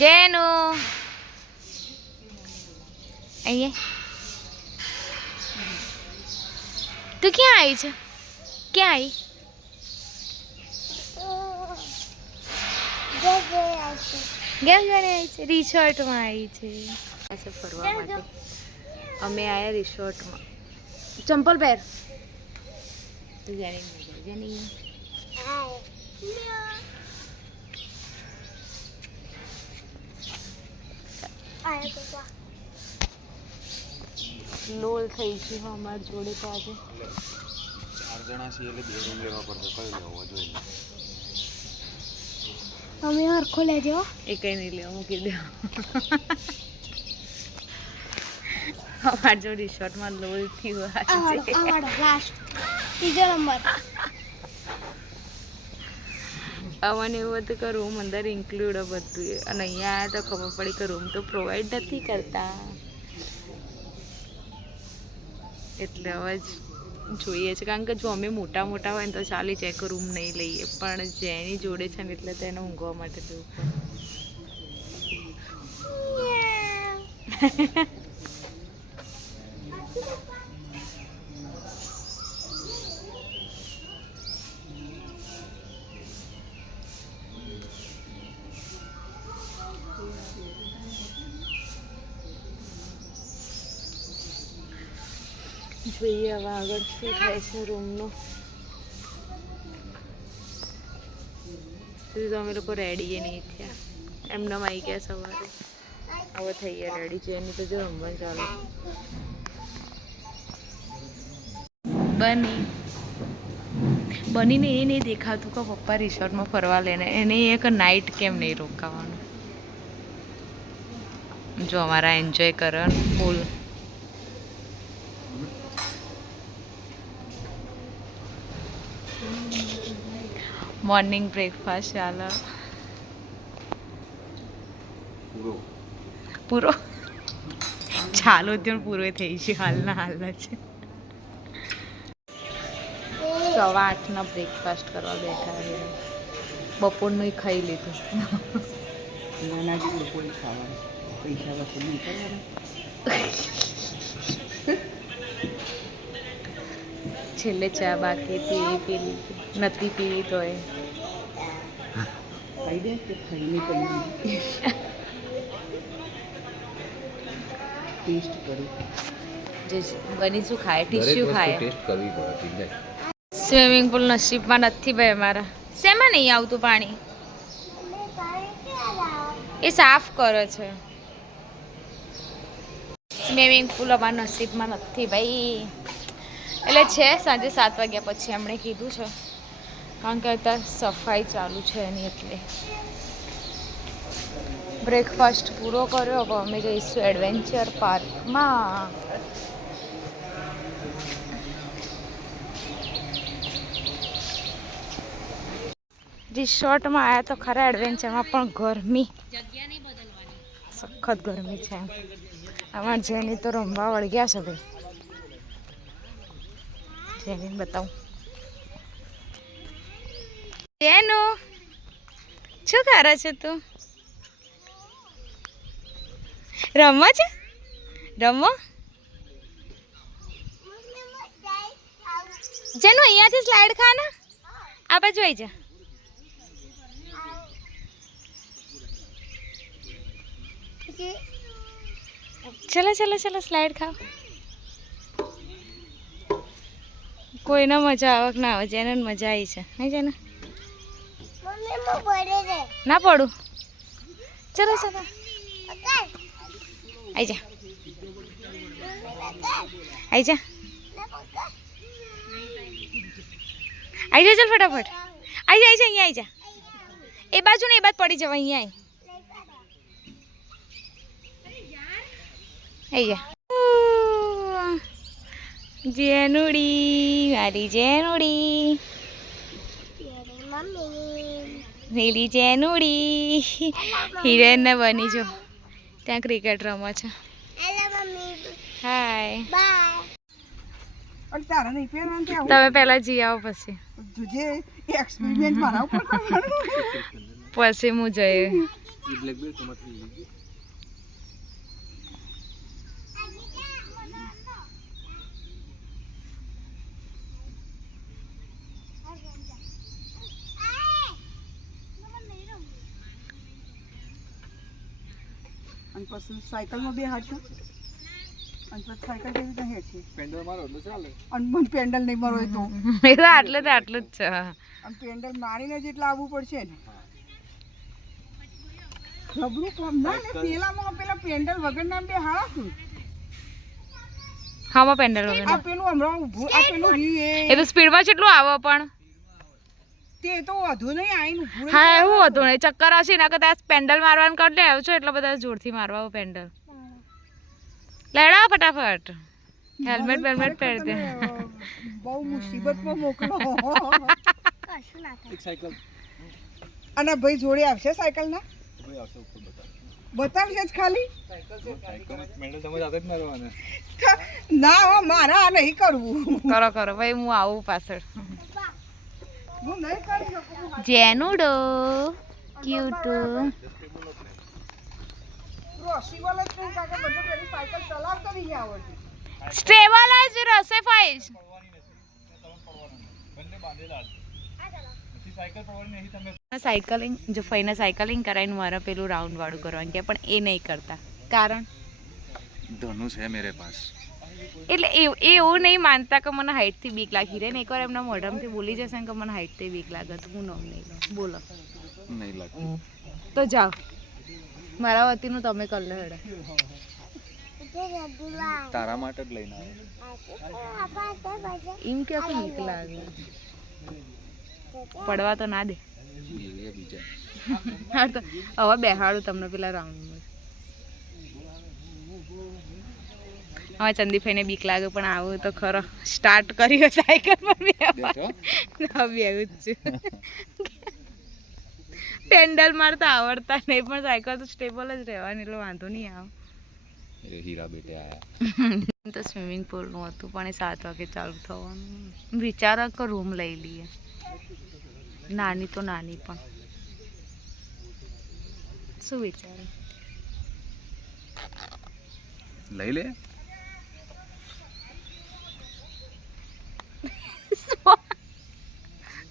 જેનુ અહીંયા તું ક્યાં આવી છે? ક્યાં આવી? ગેમ જોડે આવી છે. રિસોર્ટમાં આવી છે ફરવા માટે. અમે આવ્યા રિસોર્ટમાં. ચંપલ પહેર. તું જેની લોલ થઈ ગઈ અમારી જોડે તો આજે 4 જણા છીએ એટલે 2 રૂમ લેવા પડશે. કઈ લેવો જોઈએ? અમે હરખો લેજો. એ કઈ નહીં લેવા, મૂકી દે. અમારી જો રિસોર્ટમાં લોલ થયું લાસ્ટ ત્રીજો નંબર. અમને એવું હતું કે રૂમ અંદર ઇન્ક્લુડ બધું, અને અહીંયા આવ્યા તો ખબર પડી કે રૂમ તો પ્રોવાઈડ નથી કરતા. એટલે હવે જ જોઈએ છે, કારણ કે જો અમે મોટા મોટા હોય ને તો ચાલી જાય કે રૂમ નહીં લઈએ, પણ જેની જોડે છે ને એટલે તેને ઊંઘવા માટે જવું પડે. જોઈએ હવે આગળ શું થાય છે રૂમનું. તો અમે લોકો રેડી નહીં થયા, એમને આવી ગયા સવારે. હવે થઈએ રેડી છે એની તો જો રમવાનું ચાલુ. બનીને એ નહીં દેખાતું કે પપ્પા રિસોર્ટમાં ફરવા લઈને, એને એક નાઇટ કેમ નહીં રોકાવાનું. જો અમારા એન્જોય કરવાનું ફૂલ. મોર્નિંગ બ્રેકફાસ્ટ ચાલે પૂરો ચાલો ત્યાં પૂરો થઈ છે. હાલના છે 8:15 બ્રેકફાસ્ટ કરવા બેઠા છે. બપોરનું ખાઈ લીધું. છેલ્લે ચા બાકી હતી, પીલી નથી પીવી તો એ બની શું ખાય? ટીશ્યુ ખાય. સ્વિમિંગ પુલ નસીબમાં નથી ભાઈ અમારા. શેમાં નહીં આવતું પાણી? એ સાફ કરે છે. સ્વિમિંગ પુલ અમારા નસીબમાં નથી ભાઈ. એટલે છે સાંજે 7 વાગ્યા પછી એમણે કીધું છે, કારણ કે અત્યારે સફાઈ ચાલુ છે એની. એટલે બ્રેકફાસ્ટ પૂરો કર્યો. હવે અમે જઈશું એડવેન્ચર પાર્કમાં. રિસોર્ટમાં આવ્યા તો ખરા એડવેન્ચરમાં, પણ ગરમી સખત ગરમી છે. અમારે જેની તો રમવા વળગ્યા છે ભાઈ. જેની બતાવું. જેનું શું કરે છે તું? રમો છે? રમો જેનું અહીંયાથી સ્લાઇડ ખા ને. આ બાજુ આવી જા. ચલો ચલો ચલો સ્લાઇડ ખાઓ. કોઈને મજા આવે કે ના આવે, જેને મજા આવી છે નહીં જેને ના પડું. ચલો ચલો આઈ જા, આઈ જા, આઈ જા. ચાલ ફટાફટ આઈ જા, આઈ જા. અહીંયા આઈ જા. એ બાજુ ને એ બાજુ પડી જવા. અહીંયા આઈ જા. જેનુડી મારી જેનુડી, પેલી જેનુડી. હિરેન ને બની જો ત્યાં ક્રિકેટ રમે છે. હાય. તમે પહેલા જી આવો પછી હું જઈએ. ये ब्लैक बेल्ट तो मत लीजिए। અને પછી સાયકલમાં બે હાથ છે અને પછી સાયકલ કેવી રીતે હેઠ છે પેન્ડલ મારો એટલે ચાલે. અને મને પેન્ડલ નહીં મારો તો એ તો આટલું જ છે. અને પેન્ડલ મારીને જ એટલે આવવું પડશે ને જબરું કામ ના ને પેલામાં પેલા પેન્ડલ વગરના બે હારા છું હામાં પેન્ડલ આ વગર પેલું હમણાં ઊભું આ પેલું એ તો સ્પીડમાં કેટલું આવે પણ તે તો વધુ નહીં આવીને ઊભું રહી હા એવું હતું ને ચક્કર હશે ના કદાચ પેન્ડલ મારવાનું કરી લે આવ્યો છો એટલે બધા જોરથી મારવા આવો પેન્ડલ લેડા ફટાફટ હેલ્મેટ બેલ્મેટ પહેરી દે બહુ મુસીબતમાં મોકલો એક સાયકલ અને ભાઈ જોડે આવશે સાયકલ ના ભાઈ આવશે ઉપર બતાવ. બતાવશે જ ખાલી સાયકલ પેન્ડલ તમે જાતે જ મારવાના. ના હો મારા આ નહીં કરવું કરો કરો ભાઈ હું આવું પાછળ હું નહીં કરી શકું જેનુડો ક્યુટ રોશી વાળા જ કહું કાકા બધું પેલી સાયકલ ચલાવતા નહીં આવડતી સ્ટેબલાઇઝ રસે ફાઈઝ સાયકલિંગ જો ફઈને સાયકલિંગ કરાવીને મારા પેલું રાઉન્ડ વાળું કરવાનું કે પણ એ નહીં કરતા કારણ ધનુષ है मेरे पास. એટલે એ એવું નહીં માનતા કે મને હાઈટથી બીક લાગી રહે ને એકવાર એમના મોઢામાંથી બોલી જશે ને કે મને હાઈટથી બીક લાગે તો હું નામ નહીં લઉં બોલો नहीं लगती. તો જાઓ મારા વતીનું તમે કરી લો હેડે तारा માટે જ લઈને આવ્યો. એમ કે બીક લાગે પડવા તો ના દે એ બીજા હા તો હવે બેહાડું તમને પેલા રાઉન્ડમાં હવે ચંદીભાઈને બીક લાગે પણ આવું તો ખરો સ્ટાર્ટ કર્યો સાયકલ પર બેહવા ના બેવું જ છે પેન્ડલ મારતા આવડતા નહીં પણ સાયકલ તો સ્ટેબલ જ રહેવાની એટલે વાંધો નહીં આવે એ હીરા બેટે આયા. તો સ્વિમિંગ પુલનું હતું પણ એ 7 વાગે ચાલુ થવાનું વિચારો કે રૂમ લઈ લઈએ નાની તો નાની પણ શું વિચારે લઈ લે.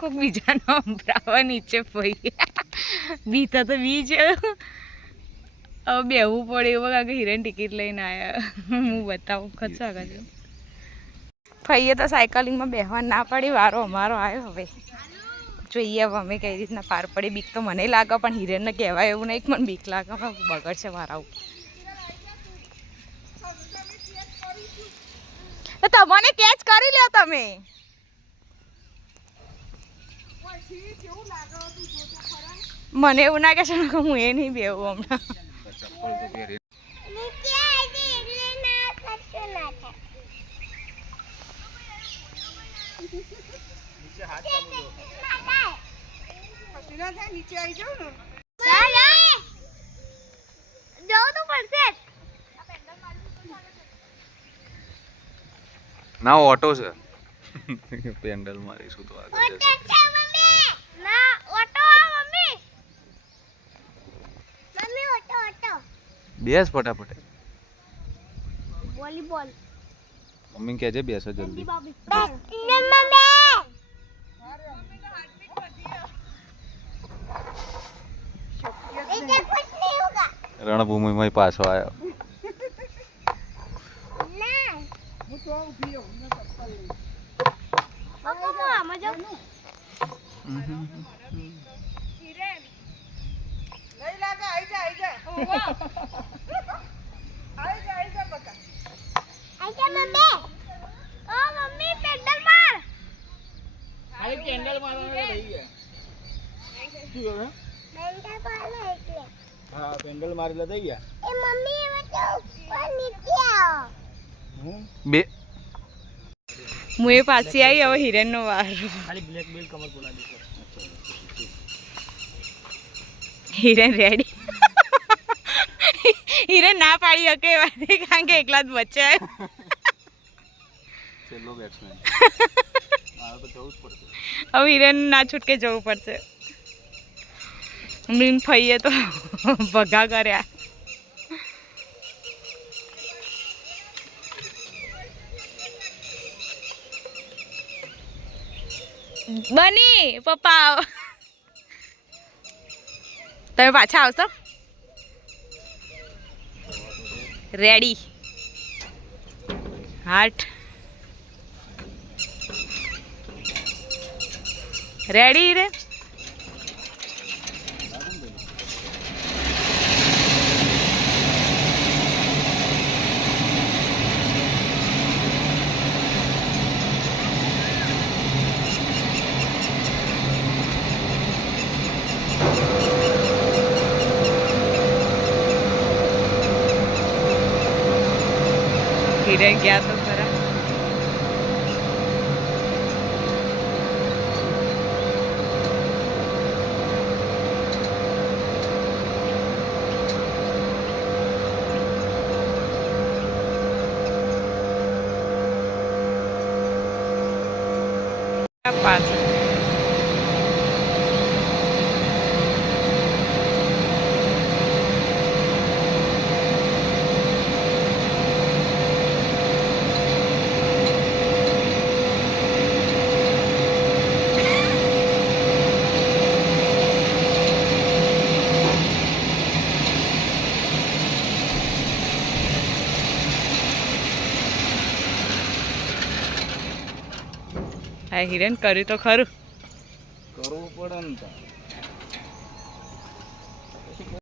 કોઈક બીજાનો સંભળાવા નીચે પડી બીતા તો બીજ હવે બેહવું પડે એવું કાંકે હિરેન ટિકિટ લઈને આવ્યા હું બતાવું ખર્ચા કરજો ફઈએ તો સાયકલિંગમાં બેહવા ના પડી વારો અમારો આવ્યો હવે જોઈએ હવે અમે કઈ રીતના પાર પડી બીક તો મને લાગે પણ હિરેનને કહેવાય એવું નહીં કે મને બીક લાગે બગડશે મારા ઉપર તમને કેચ કરી લ્યો તમે મને એવું ના કહેશો કે હું એ નહીં બેવું હમણાં ચપ્પલ તો પહેરી. નીચે આવી જાવ ને ના ઓટો છે. પેન્ડલ મારીશું તો આગળ જશે. બેસ ફટાફટ. વોલીબોલ મમ્મી કહેજે બેસો જલ્દી. રણભૂમિમાં પાછો આવ્યો. હું તો ઊભી રહું ને ચપ્પલ લઈ નહીં લાગે આવી જા બકા હા પેન્ડલ મારી લે થઈ ગયા. બે હું એ પાછી આવી હવે હિરેનનો વાર હિરેન રેડી હિરેન ના પાડી શકે એ વાત કારણ કે એકલા જ બચ્યા છેલ્લો બેટ્સમેન. મારે તો જવું જ પડશે. હવે હિરેન ના છૂટકે જવું પડશે મીન ફઈએ તો ભગા કર્યા. બની પપ્પા આવો. તમે પાછા આવશો? રેડી હાટ રેડી રે. હિરણ ગયા તો ખરા. પાછળ આ હિરણ કર્યું તો ખરું. કરવું પડે ને તાર.